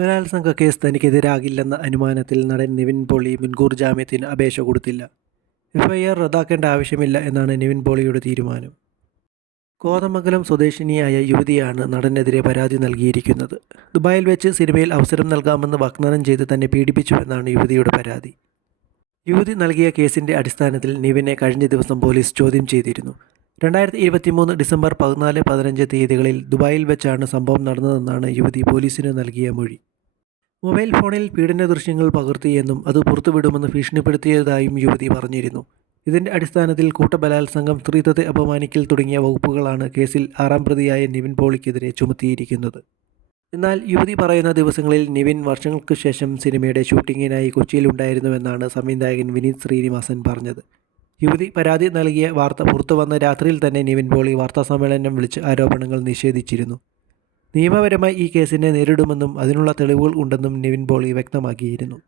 ബലാത്സംഗ കേസ് തനിക്കെതിരാകില്ലെന്ന അനുമാനത്തിൽ നടൻ നിവിൻ പോളി മുൻകൂർ ജാമ്യത്തിന് അപേക്ഷ കൊടുത്തില്ല. എഫ്ഐആർ റദ്ദാക്കേണ്ട ആവശ്യമില്ല എന്നാണ് നിവിൻ പോളിയുടെ തീരുമാനം. കോതമംഗലം സ്വദേശിനിയായ യുവതിയാണ് നടനെതിരെ പരാതി നൽകിയിരിക്കുന്നത്. ദുബായിൽ വെച്ച് സിനിമയിൽ അവസരം നൽകാമെന്ന് വാഗ്ദാനം ചെയ്ത് തന്നെ പീഡിപ്പിച്ചുവെന്നാണ് യുവതിയുടെ പരാതി. യുവതി നൽകിയ കേസിന്റെ അടിസ്ഥാനത്തിൽ നിവിനെ കഴിഞ്ഞ ദിവസം പോലീസ് ചോദ്യം ചെയ്തിരുന്നു. രണ്ടായിരത്തി ഇരുപത്തി മൂന്ന് ഡിസംബർ പതിനാല് പതിനഞ്ച് തീയതികളിൽ ദുബായിൽ വെച്ചാണ് സംഭവം നടന്നതെന്നാണ് യുവതി പോലീസിന് നൽകിയ മൊഴി. മൊബൈൽ ഫോണിൽ പീഡന ദൃശ്യങ്ങൾ പകർത്തിയെന്നും അത് പുറത്തുവിടുമെന്ന് ഭീഷണിപ്പെടുത്തിയതായും യുവതി പറഞ്ഞിരുന്നു. ഇതിന്റെ അടിസ്ഥാനത്തിൽ കൂട്ടബലാത്സംഗം സ്ത്രീത്വത്തെ അപമാനിക്കൽ തുടങ്ങിയ വകുപ്പുകളാണ് കേസിൽ ആറാം പ്രതിയായ നിവിൻ പോളിക്കെതിരെ ചുമത്തിയിരിക്കുന്നത്. എന്നാൽ യുവതി പറയുന്ന ദിവസങ്ങളിൽ നിവിൻ വർഷങ്ങൾക്ക് ശേഷം സിനിമയുടെ ഷൂട്ടിങ്ങിനായി കൊച്ചിയിലുണ്ടായിരുന്നുവെന്നാണ് സംവിധായകൻ വിനീത് ശ്രീനിവാസൻ പറഞ്ഞത്. യുവതി പരാതി നൽകിയ വാർത്ത പുറത്തുവന്ന രാത്രിയിൽ തന്നെ നിവിൻ പോളി വാർത്താസമ്മേളനം വിളിച്ച് ആരോപണങ്ങൾ നിഷേധിച്ചിരുന്നു. നിയമപരമായി ഈ കേസിനെ നേരിടുമെന്നും അതിനുള്ള തെളിവുകൾ ഉണ്ടെന്നും നിവിൻ പോളി വ്യക്തമാക്കിയിരുന്നു.